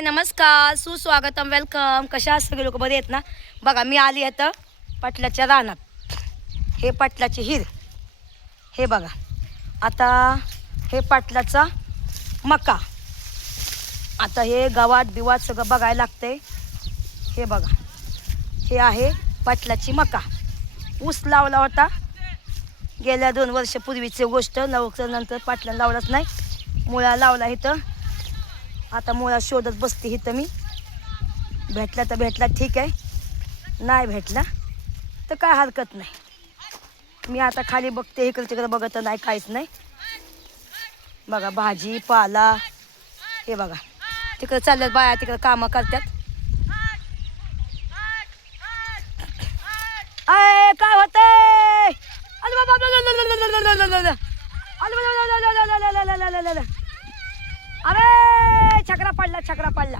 नमस्कार, सुस्वागतम, वेलकम. कशा आहात सगळे लोक? बरे आहेत ना? बघा, मी आली आता पाटलाच्या रानात. हे पाटलाची हिर, हे बघा. आता हे पाटलाचा मका. आता हे गावात बिवात सगळं बघायला लागतंय. हे बघा, हे आहे पाटलाची मका. ऊस लावला होता गेल्या 2 वर्षापूर्वीची गोष्ट. नंतर पाटला लावलाच नाही. मुळा लावला इथं. आता मुळा शोधत बसते इथं मी. भेटला तर भेटला, ठीक आहे. नाही भेटला तर काय हरकत नाही. मी आता खाली बघते, इकडे तिकडे बघत नाही, काहीच नाही. बघा, भाजी पाला. हे बघा, तिकडे चालल्यात बाया, तिकडे कामं करतात. अय काय होतंय? अरे छकरा पडला.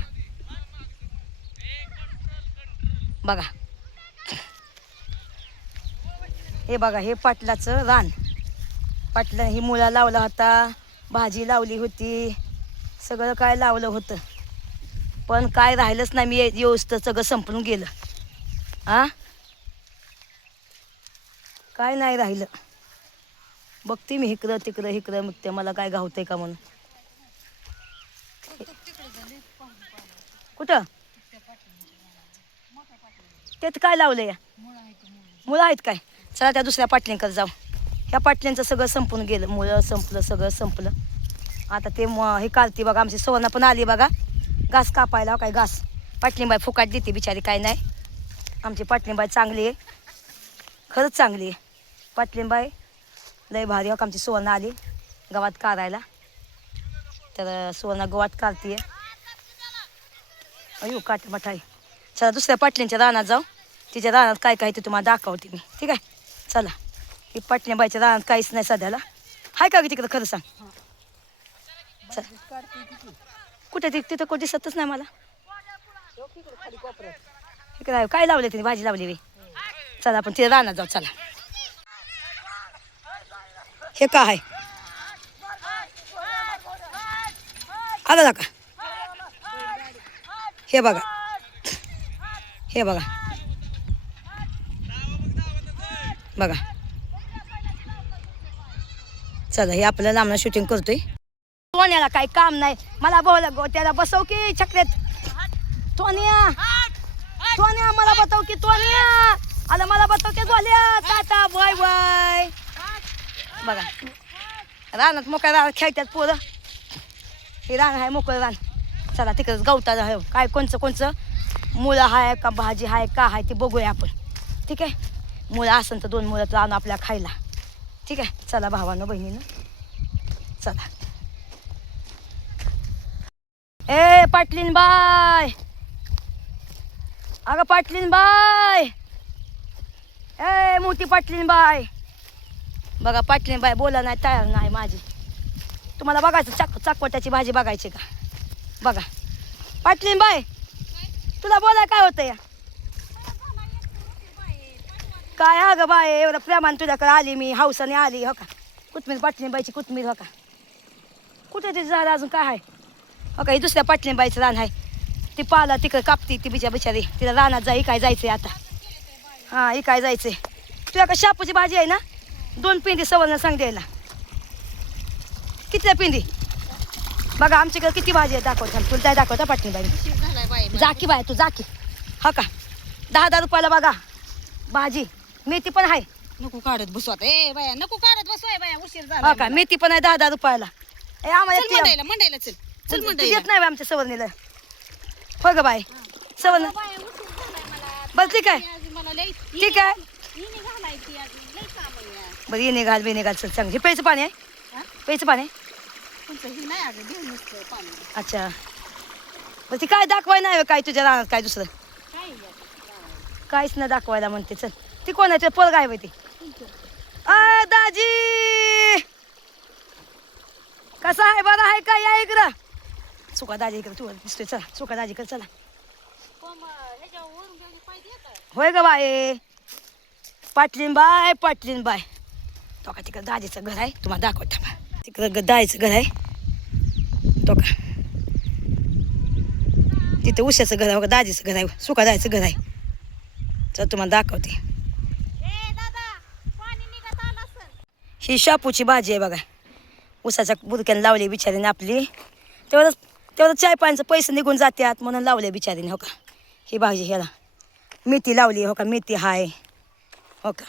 बघा, हे बघा, हे पाटलाचं रान. पाटला ही मुळा लावला होता, भाजी लावली होती, सगळं काय लावलं होतं. पण काय राहिलंच नाही. मी व्यवस्थित सगळं संपून गेलं. काय नाही राहिलं. बघते मी इकडं तिकडं मग ते मला काय गावतंय का म्हणून. कुठं ते काय लावलंय? मुळं आहेत काय? चला त्या दुसऱ्या पाटलींकडे जाऊ. ह्या पाटल्यांचं सगळं संपून गेलं. मुळं संपलं, सगळं संपलं. आता ते हे कालती बघा. आमची सवना पण आली बघा घास कापायला. काय घास पाटलींबाई फुकाट देते बिचारी, काय नाही. आमची पाटलींबाई चांगली आहे, खरंच चांगली आहे पाटलींबाई. लय भारी. हो, आमची सुवर्णा आली गवात काढायला. तर सुवर्णा गवात काढतीये. अयो काट मठाई. चला दुसऱ्या पाटलींच्या रानात जाऊ. तिच्या रानात काय काय ते तुम्हाला दाखवते मी, ठीक आहे? चला. ही पाटलींबाईच्या रानात काहीच नाही सध्याला. हाय का तिकडं? खरं सांग. चल. कुठे तिथं कोण दिसतच नाही मला. इकडे काय लावले तिने? भाजी लावली वे. चला आपण तिथे रानात जाऊ. चला. हे काय आहे? आलं का? हे बघा, हे बघा, बघा. चला, हे आपल्याला लांबणं शूटिंग करतोय. टोन्याला काही काम नाही. मला बोला त्याला बसव की चक्रेत. टोनिया मला बसव की. टोनिया आला, मला बसव की. झोल्या टाटा बाय बाय. बघा, रानात मोकळ्या रानात खेळतात पोरं. हे रान आहे मोकळं रान. चला तिकडंच गवता आहे. काय कोणचं मुळं आहे का भाजी आहे का आहे ते बघूया आपण, ठीक आहे? मुळं असेल तर 2 मुळं तर आणू आपल्या खायला, ठीक आहे? चला भावानं बहिणीनं, चला. ए पाटलीन बाय, अगं पाटलीन बाय, ए मोठी पाटलीन बाय. बघा, पाटलीन बाय बोला नाही, तयार नाही माझी. तुम्हाला बघायचं चाकवट्याची भाजी बघायची का? बघा पाटलीन बाय, तुला बोलाय काय होतं या? काय अगं बाय, एवढं प्रेमान तुझ्याकडे आली मी, हौसाने आली. हो का कोथमीर, पाटलीनबाईची कोथमीर. हो का कुठे ते झालं अजून काय आहे? हो का, ही दुसऱ्या पाटलीनबाईचं रान आहे. ती पाला तिकडे कापती ती बिचारी. तिला रानात काय जायचंय आता. हां, काय जायचंय. तुझ्या का शापूची भाजी आहे ना? 2 पिंडी सवलनं सांग द्यायला. कितीला पिंडी? बघा आमच्याकडे किती भाजी आहे, दाखवत. तुला काय दाखवता पाटलीनबाई? जाकी बाय तू, जाकी. हो का, 10 रुपयाला बघा भाजी. मेथी पण आहे. नको काढत बसवत. ए बाया, नको काढत बसवाय बाया, उशीर झाला. हो का, मेथी पण आहे 10 रुपयाला. ए आम्हाला मंडायला चल. चल देत नाही आमच्या सवर्णीला. हो ग बाय, सवर्ण बस ठीक आहे, ठीक आहे. बरं येणे घाल चल चांगली. प्यायचं पाणी आहे? प्यायचं पाणी? अच्छा, बरं ती काय दाखवाय नाही काय तुझ्या रानात? काय दुसरं काहीच नाही दाखवायला म्हणते. चल, ती कोण आहे? ते पोरगा आहे बाई ती. दाजी कसा आहे? बरं आहे का? या इकडं. सुका दाजी इकडं तू दिसतोय. चला सुका दाजी इकडं चला. होय ग बाय, पाटलीन बाय. तो का तिकडं दाजीचं घर आहे, तुम्हाला दाखवता. तिकडं दाजीचं घर आहे तो का. तिथं उशाचं घर आहे बघा, दाजीचं घर आहे, सुका जायचं घर आहे. चल तुम्हाला दाखवते. ही शापूची भाजी आहे बघा, उसाच्या बुरक्याने लावली बिचारीने आपली. तेवढं चाय पाण्याचं पैसे निघून जातात म्हणून लावले बिचारीने. हो का, ही भाजी ह्याला मेथी लावली. हो का, मेथी हाय. हो का,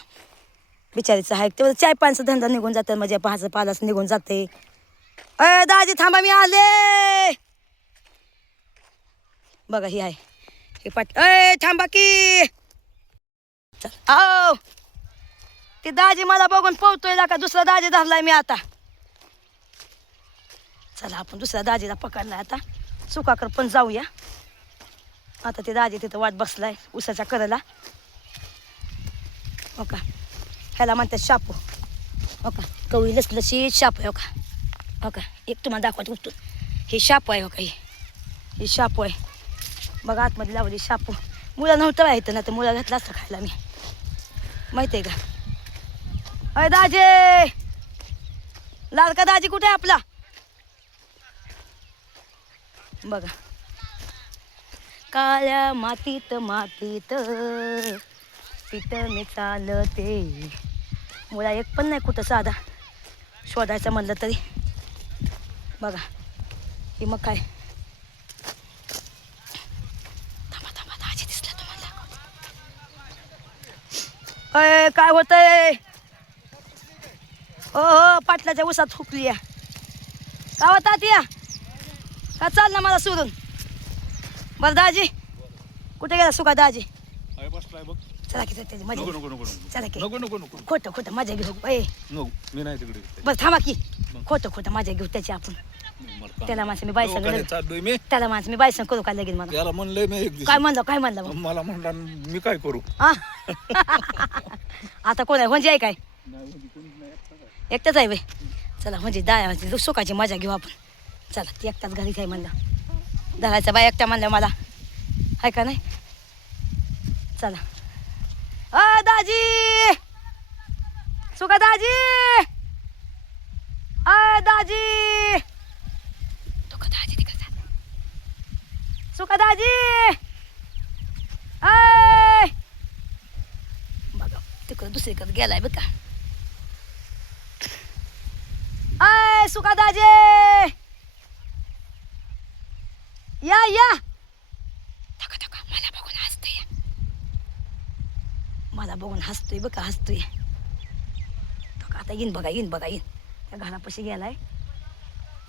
बिचारीचं आहे तेवढं चाय पाण्याचा धंदा निघून जातात, म्हणजे पाहाचं पालाच निघून जाते. अय दाजी थांबा, मी आले बघा. ही आहे हे अय थांबा की. चल आओ, ते दाजी मला बघून पळतोय का, दुसरा दाजी धरलाय मी आता. चला आपण दुसऱ्या दाजीला पकडलाय आता, सुकाकर पण जाऊया. आता ते दाजी तिथं वाट बसलाय उसाच्या कडेला. हो का, ह्याला म्हणतात शापू. हो का, कवळी लसलशी शाप आहे. हो का, हो का, एक तुम्हाला दाखवायचं उठून. हे शापू आहे. हो का, हे शापू आहे बघा, आतमध्ये लावली शापू. मुला नव्हतं माहिती ना, तर मुला घातला असतं खायला मी, माहिती आहे का. अय दाजी, लाडका दाजी कुठे आहे आपला बघा. काळ्या मातीत मातीत पित मी चालते. मुला एक पण नाही कुठं साधा शोधायचं म्हणलं तरी. बघा ही मग काय. थांबा थांबा, दाजी दिसला तुम्हाला. अय काय होतंय. हो पाटलाच्या उसात हुकली या का होतात या का, चाल ना मला सोडून. बरं दाजी कुठे गेला सुका दाजी. चला की त्याची मजा. चला की खोटं खोटं मजा घेऊ. बरं थांबा की, खोटं मजा घेऊ त्याची आपण. त्याला माणसं मी बायसंग, त्याला माणसं मी बायसंग करू का लगेच. मला काय म्हणलं मला म्हणला मी काय करू. आता कोण आहे म्हणजे आहे काय, एकटाच आहे बाई. चला म्हणजे दाया सुखाची मजा घेऊ आपण. चला ती एकटाच घरीच आहे म्हणलं, धरायचा बाय एकटा म्हणलं मला, आहे का नाही. चला दाजी, सुका दाजी, दाजी, तुका दाजी तिकडे जा. सुका दाजी, बघा तिकडं दुसरीकडे गेलाय बघ का. सुका दाजी या. धका मला बघून हसतोय, मला बघून हसतोय बघा, हसतोय. आता येईन बघा. त्या घरापाशी गेलाय.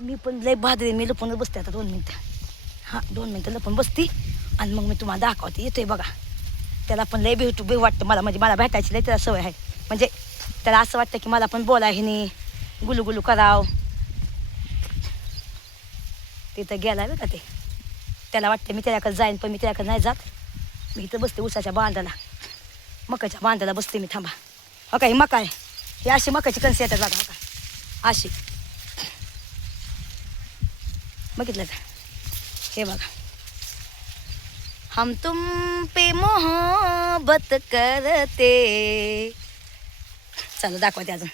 मी पण लय बादरी, मी लपूनच बसते आता 2 मिनिटं. हां 2 मिनिटं लपून बसती आणि मग मी तुम्हाला दाखवते. येतोय बघा. त्याला पण लय भेटू वाटतं मला, म्हणजे मला भेटायची लय त्याला सवय आहे. म्हणजे त्याला असं वाटतं की मला पण बोला ह्यानी गुलू कराव. तिथं गेलाय बघा ते, त्याला वाटतं मी त्याच्याकडे जाईन, पण मी त्याच्याकडे नाही जात. मी इथं बसते उसाच्या बांधाला, मकाच्या बांधाला बसते मी. थांबा. हो का, ही मका आहे, ही अशी मकाची कणस येतात बघा. हो का, अशी बघितलं का, हे बघा. हम तुम पे मोहब्बत करते. चला दाखवते अजून.